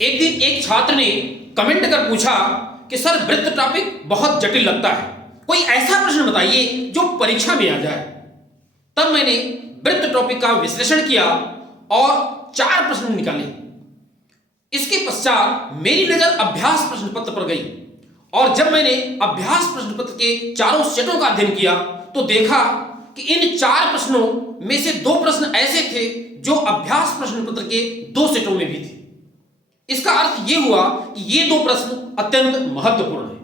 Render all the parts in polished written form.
एक दिन एक छात्र ने कमेंट कर पूछा कि सर वृत्त टॉपिक बहुत जटिल लगता है, कोई ऐसा प्रश्न बताइए जो परीक्षा में आ जाए। तब मैंने वृत्त टॉपिक का विश्लेषण किया और 4 प्रश्न निकाले। इसके पश्चात मेरी नजर अभ्यास प्रश्न पत्र पर गई और जब मैंने अभ्यास प्रश्न पत्र के चारों सेटों का अध्ययन किया तो देखा कि इन 4 प्रश्नों में से 2 प्रश्न ऐसे थे जो अभ्यास प्रश्न पत्र के 2 सेटों में भी थे। इसका अर्थ यह हुआ कि ये 2 प्रश्न अत्यंत महत्वपूर्ण हैं।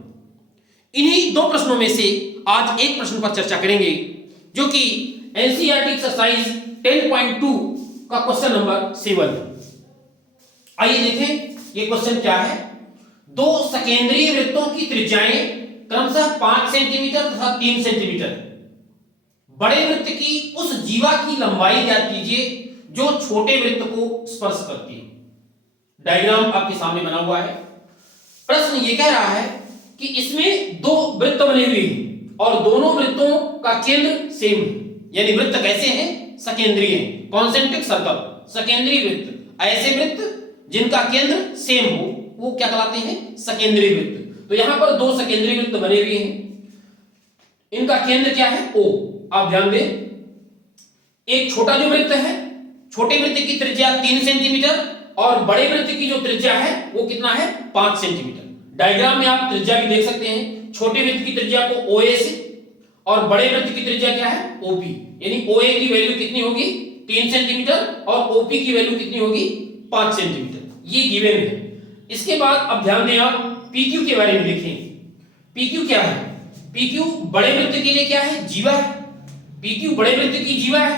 इन्हीं 2 प्रश्नों में से आज एक प्रश्न पर चर्चा करेंगे जो कि एनसीईआरटी एक्सरसाइज 10.2 का क्वेश्चन नंबर 7 है। आइए देखें ये क्वेश्चन क्या है। 2 सकेंद्रीय वृत्तों की त्रिज्याएं क्रमशः 5 सेंटीमीटर तथा 3 सेंटीमीटर। बड़े वृत्त की उस जीवा की लंबाई ज्ञात कीजिए जो छोटे वृत्त को स्पर्श करती है। डायग्राम आपके सामने बना हुआ है। प्रश्न ये कह रहा है कि इसमें 2 वृत्त बने हुए हैं और दोनों वृत्तों का केंद्र सेम है। यानी वृत्त कैसे हैं? सकेंद्रीय हैं, कॉन्सेंट्रिक सर्कल, सकेंद्रीय वृत्त। ऐसे वृत्त जिनका केंद्र सेम हो वो क्या कहलाते हैं? सकेंद्रीय वृत्त। तो यहां पर 2 सकेंद्रीय वृत्त बने हुए हैं, इनका केंद्र क्या है? O। आप ध्यान दें, एक छोटा जो वृत्त है, छोटे वृत्त की त्रिज्या 3 सेंटीमीटर और बड़े वृत्त की जो त्रिज्या है वो कितना है? 5 सेंटीमीटर। डायग्राम में आप त्रिज्या भी देख सकते हैं। छोटे वृत्त की त्रिज्या को OA से और बड़े वृत्त की त्रिज्या क्या है? OP। यानी OA की वैल्यू कितनी होगी? 3 सेंटीमीटर और OP की वैल्यू कितनी होगी? 5 सेंटीमीटर। ये गिवन है। इसके बाद अब ध्यान दें, आप PQ के बारे में देखें। PQ क्या है? PQ बड़े वृत्त के लिए क्या है? जीवा है। PQ बड़े वृत्त की जीवा है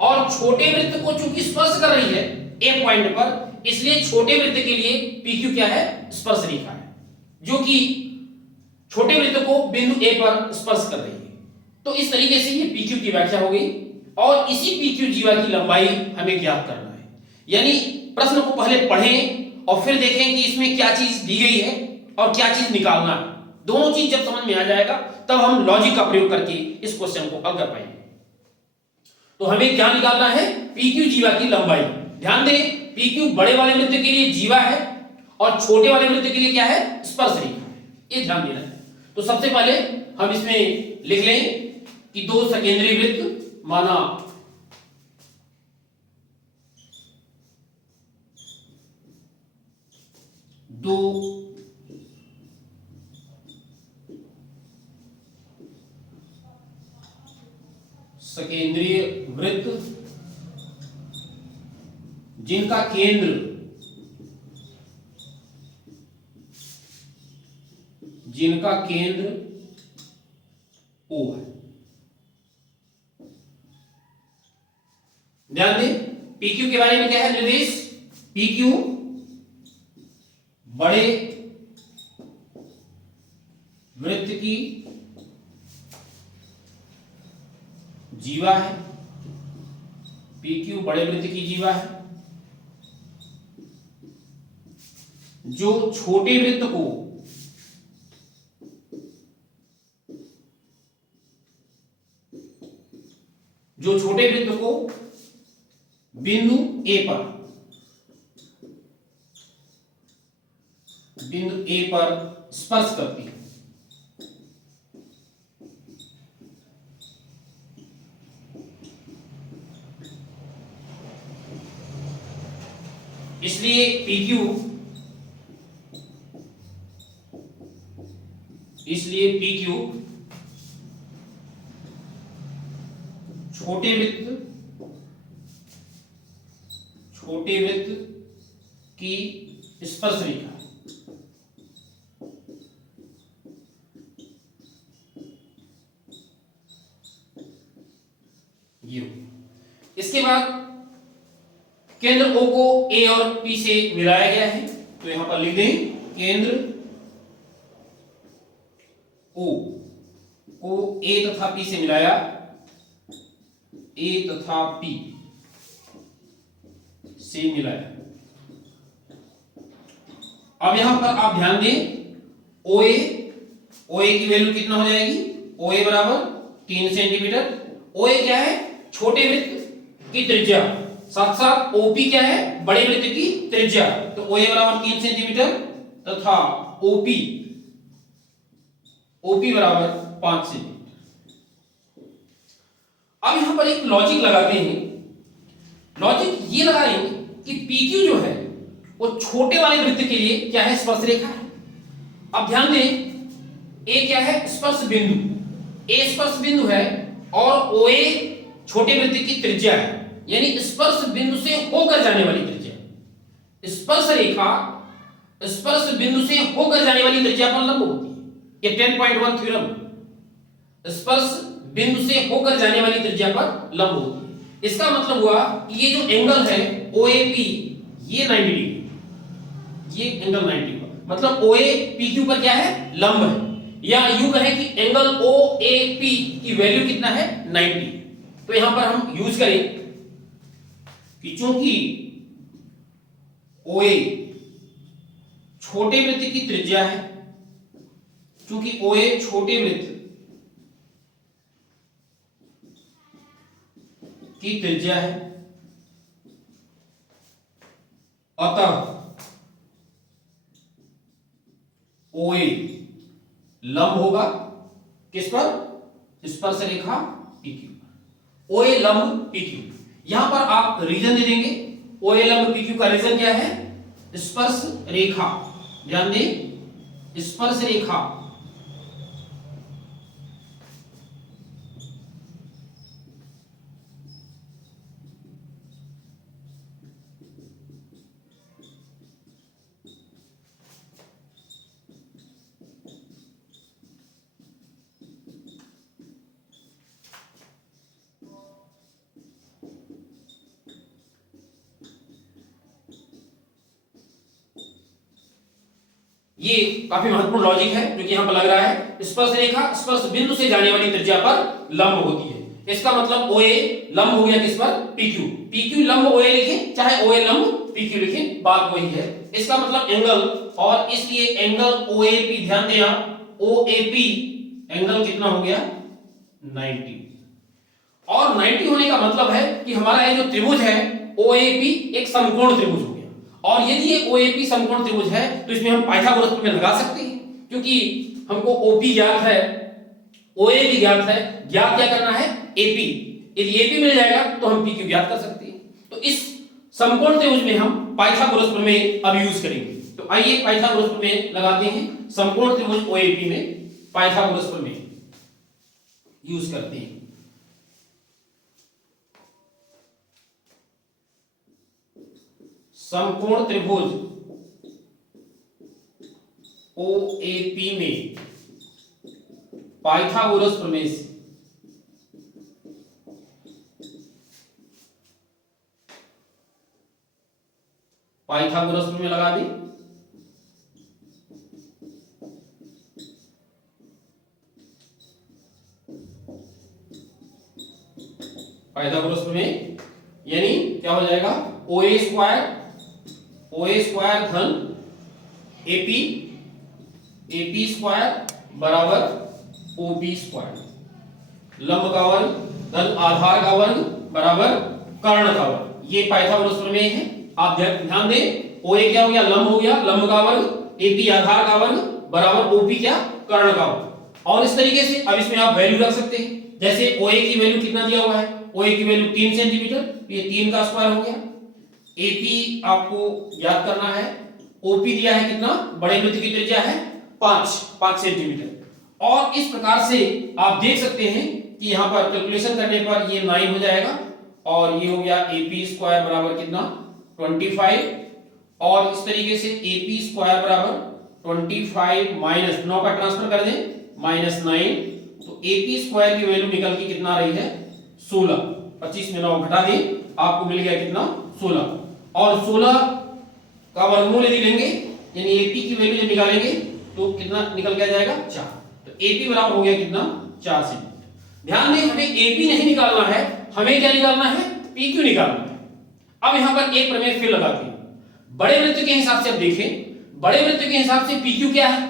और छोटे वृत्त को चूंकि स्पर्श कर रही है A पॉइंट पर, इसलिए छोटे वृत्त के लिए PQ क्या है? स्पर्श रेखा है जो कि छोटे वृत्त को बिंदु A पर स्पर्श कर रही है। तो इस तरीके से ये PQ की व्याख्या हो गई और इसी PQ जीवा की लंबाई हमें ज्ञात करना है। यानी प्रश्न को पहले पढ़ें और फिर देखें कि इसमें क्या चीज दी गई है और क्या चीज निकालना है। दोनों चीज जब समझ में आ जाएगा तब हम लॉजिक का प्रयोग करके इस क्वेश्चन को हल कर पाएंगे। तो हमें क्या निकालना है? PQ जीवा की लंबाई। ध्यान दें, PQ बड़े वाले वृत्त के लिए जीवा है और छोटे वाले वृत्त के लिए क्या है? स्पर्श रेखा है। ये ध्यान देना है। तो सबसे पहले हम इसमें लिख लें कि 2 सकेंद्रीय वृत्त माना दो सकेंद्रीय वृत्त जिनका केंद्र O है। ध्यान दें, PQ के बारे में क्या है निर्देश? PQ बड़े वृत्त की जीवा है। PQ बड़े वृत्त की जीवा है जो छोटे वृत्त को बिंदु A पर स्पर्श करती है। इसलिए PQ छोटे वृत्त की स्पर्श रेखा। ये इसके बाद केंद्र O को A और P से मिलाया गया है। तो यहां पर लिख दें केंद्र O को A तथा P से मिलाया, A तथा P से मिलाया। अब यहां पर आप ध्यान दें, OA की वैल्यू कितना हो जाएगी? OA बराबर 3 सेंटीमीटर। OA क्या है? छोटे वृत्त की त्रिज्या। साथ साथ ओपी क्या है, बड़े वृत्त की त्रिज्या, तो ओए बराबर 3 सेंटीमीटर तथा ओपी बराबर 5 सेंटीमीटर। अब यहां पर एक लॉजिक लगाते हैं। लॉजिक ये लगाएंगे कि PQ जो है वो छोटे वाले वृत्त के लिए क्या है, स्पर्श रेखा है। अब ध्यान दें, ए क्या है, स्पर्श बिंदु, ए स्पर्श बिंदु है और OA छोटे वृत्त की त्रिज्या है, यानी स्पर्श बिंदु से होकर जाने वाली त्रिज्या। स्पर्श रेखा स्पर्श बिंदु से होकर जाने वाली त्रिज्या पर लंब होती है। ये 10.1 थ्योरम, स्पर्श बिंदु से होकर जाने वाली त्रिज्या पर लंब होती है। इसका मतलब हुआ कि ये जो एंगल है OAP ये 90 डिग्री, ये एंगल 90 हुआ, मतलब OAPQ पर क्या है, लंब है, या यूं कहें कि एंगल OAP की वैल्यू कितना है, 90। तो यहां पर हम यूज करें कि चूंकि OA छोटे वृत्त की त्रिज्या है, चूंकि OA छोटे वृत्त की त्रिज्या है, अतः OA लंब होगा किस पर, स्पर्श रेखा PQ पर। OA लंब PQ, यहां पर आप रीजन दे देंगे। OA लंब PQ का रीजन क्या है, स्पर्श रेखा, ध्यान दें, स्पर्श रेखा ये काफी महत्वपूर्ण लॉजिक है जो कि यहां पर लग रहा है। स्पर्श रेखा स्पर्श बिंदु से जाने वाली त्रिज्या पर लंब होती है। इसका मतलब OA लंब हो गया किस पर, PQ। PQ लंब OA लिखें चाहे OA लंब PQ लिखें, बात वही है। इसका मतलब एंगल, और इसलिए एंगल OAP, ध्यान दें आप, OAP एंगल कितना हो गया, 90। और 90 होने का मतलब है कि हमारा ये जो त्रिभुज है OAP एक समकोण त्रिभुज हो गया। और यदि ये OAP समकोण त्रिभुज है तो इसमें हम पाइथागोरस प्रमेय लगा सकते हैं, क्योंकि हमको OP ज्ञात है, OA भी ज्ञात है, ज्ञात क्या करना है, AP। यदि AP मिल जाएगा तो हम PQ ज्ञात कर सकते हैं। तो इस समकोण त्रिभुज में हम पाइथागोरस प्रमेय अब यूज करेंगे। तो आइए पाइथागोरस प्रमेय लगाते हैं। समकोण त्रिभुज OAP में पाइथागोरस प्रमेय यूज करते हैं। समकोण त्रिभुज OAP में पाइथागोरस प्रमेय से पाइथागोरस प्रमेय लगा दी। पाइथागोरस प्रमेय यानी क्या हो जाएगा, OA स्क्वायर धन AP स्क्वायर बराबर OB स्क्वायर, लंब का वर्ग धन आधार का वर्ग बराबर कर्ण का वर्ग। ये पाइथागोरस प्रमेय है। आप ध्यान दें, OA क्या हो गया, लंब हो गया, लंब का वर्ग, AP आधार का वर्ग बराबर OP क्या, कर्ण का वर्ग। और इस तरीके से अब इसमें आप वैल्यू रख सकते हैं। जैसे OA की वैल्यू कितना दिया हुआ है, OA की वैल्यू 3 सेंटीमीटर, ये 3 का स्क्वायर हो गया। AP आपको याद करना है, OP दिया है कितना, बड़े वृत्त की त्रिज्या है 5 सेंटीमीटर। और इस प्रकार से आप देख सकते हैं कि यहां पर कैलकुलेशन करने पर ये 9 हो जाएगा, और ये हो गया AP स्क्वायर बराबर कितना, 25। और इस तरीके से AP स्क्वायर बराबर 25 माइनस 9 का ट्रांसफर कर दें, -9। तो AP स्क्वायर की वैल्यू निकल के कितना आ रही है, 16। 25 में 9 घटा दें, आपको मिल गया कितना, 16। और 16 का वर्गमूल यदि लेंगे, यानी AP की वैल्यू जब निकालेंगे तो कितना निकल के आ जाएगा, 4। तो AP बराबर हो गया कितना, 4 सेंटीमीटर। ध्यान दें, हमें AP नहीं निकालना है, हमें क्या निकालना है, PQ निकालना है। अब यहां पर एक प्रमेय फिर लगाते हैं। बड़े वृत्त के हिसाब से अब देखें, बड़े वृत्त के हिसाब से PQ क्या है,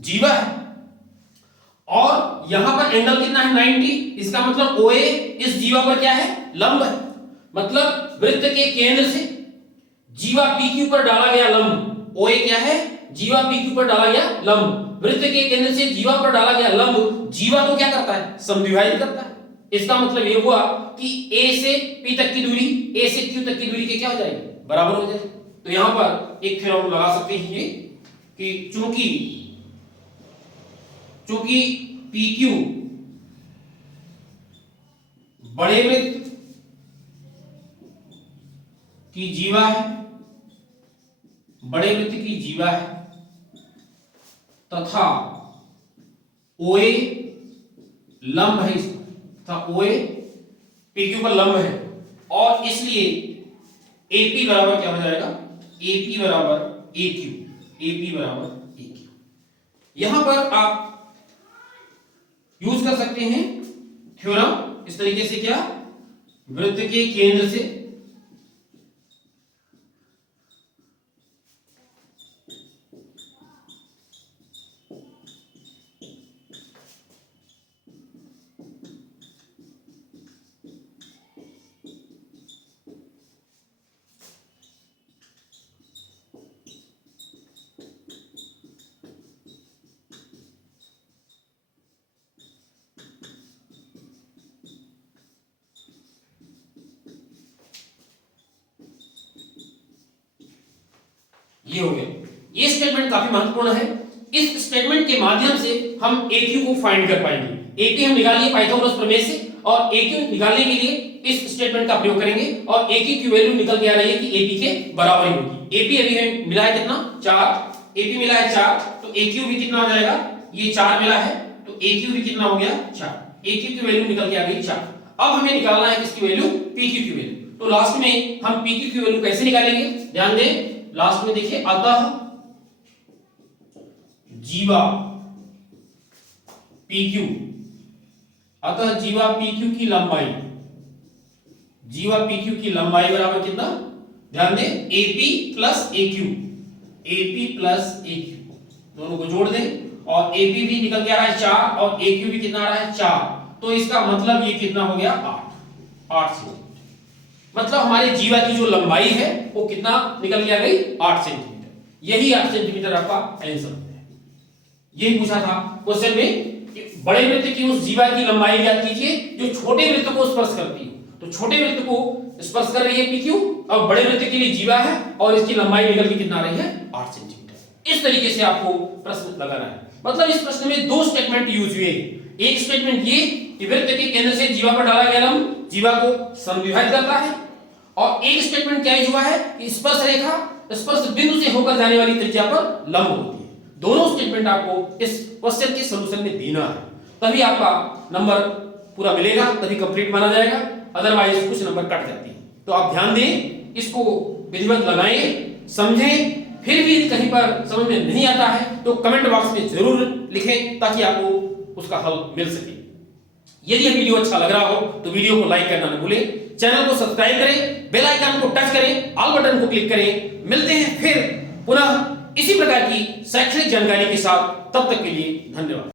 जीवा है, और यहां पर एंगल कितना है, 90। इसका मतलब OA इस जीवा पर क्या है, लंब है। मतलब वृत्त के केंद्र से जीवा PQ पर डाला गया लंब, OA क्या है, जीवा PQ पर डाला गया लंब, वृत्त के केंद्र से जीवा पर डाला गया लंब जीवा को क्या करता है, समद्विभाजित करता है। इसका मतलब ये हुआ कि A से P तक की दूरी, A से Q तक की दूरी के क्या हो जाएगी, बराबर हो जाएगी। तो यहां पर एक थ्योरम लगा सकते हैं ये कि चूंकि PQ बड़े वृत्त की जीवा है, बड़े वृत्त की जीवा है तथा OA लंब है इसका, तथा OA PQ पर लंब है, और इसलिए AP बराबर क्या हो जाएगा, AP बराबर AQ, AP बराबर AQ। यहां पर आप यूज कर सकते हैं थ्योरम इस तरीके से, क्या, वृत्त के केंद्र से ये हो गया। ये स्टेटमेंट काफी महत्वपूर्ण है। इस स्टेटमेंट के माध्यम से हम AQ को फाइंड कर पाएंगे। AP हम निकाल लिए पाइथागोरस प्रमेय से, और AQ निकालने के लिए इस स्टेटमेंट का प्रयोग करेंगे, और AQ की वैल्यू निकल के आ रही है कि AP के बराबर ही होगी। AP अभी हमें मिला है कितना, 4, AP मिला है 4, तो AQ भी कितना हो जाएगा, ये 4 मिला है, तो AQ भी कितना हो गया, 4। AQ की वैल्यू निकल के आ गई 4। अब हमें निकालना है किसकी वैल्यू, PQ की वैल्यू। तो लास्ट में हम PQ की वैल्यू कैसे निकालेंगे, ध्यान दें, लास्ट में देखिए, अतः जीवा PQ, अतः जीवा PQ की लंबाई, जीवा PQ की लंबाई बराबर कितना, ध्यान दें, AP plus AQ, AP plus AQ दोनों को जोड़ दें, और AP भी निकल के आ रहा है 4, और AQ भी कितना आ रहा है 4, तो इसका मतलब ये कितना हो गया, 8 सेंटीमीटर। मतलब हमारे जीवा की जो लंबाई है वो कितना निकल के आ गई, 8 सेंटीमीटर। यही 8 सेंटीमीटर आपका आंसर है। यही पूछा था क्वेश्चन में कि बड़े वृत्त की उस जीवा की लंबाई ज्ञात कीजिए जो छोटे वृत्त को स्पर्श करती है। तो छोटे वृत्त को स्पर्श कर रही है PQ, और बड़े वृत्त के लिए जीवा है, और इसकी लंबाई निकल के कितना आ रही है, 8 सेंटीमीटर। इस तरीके से आपको प्रश्न लगाना है। मतलब इस प्रश्न में 2 स्टेटमेंट यूज हुए। एक स्टेटमेंट ये कि वृत्त के केंद्र से जीवा पर डाला गया लंब जीवा को समद्विभाजित करता है, और एक स्टेटमेंट क्या हुआ है कि स्पर्श रेखा स्पर्श बिंदु से होकर जाने वाली त्रिज्या पर लंब होती है। दोनों स्टेटमेंट आपको इस क्वेश्चन के सॉल्यूशन में देना है, तभी आपका नंबर पूरा मिलेगा, तभी कंप्लीट माना जाएगा, अदरवाइज कुछ नंबर कट जाती है। तो आप ध्यान दें, इसको विधिवत लगाएं, समझें। फिर भी कहीं पर समझ में नहीं आता है तो कमेंट बॉक्स में जरूर लिखें, ताकि आपको उसका हल मिल सके। यदि यह वीडियो अच्छा लग रहा हो तो वीडियो को लाइक करना न भूलें, चैनल को सब्सक्राइब करें, बेल आइकन को टच करें, ऑल बटन को क्लिक करें। मिलते हैं फिर पुनः इसी प्रकार की शैक्षणिक जानकारी के साथ, तब तक के लिए धन्यवाद।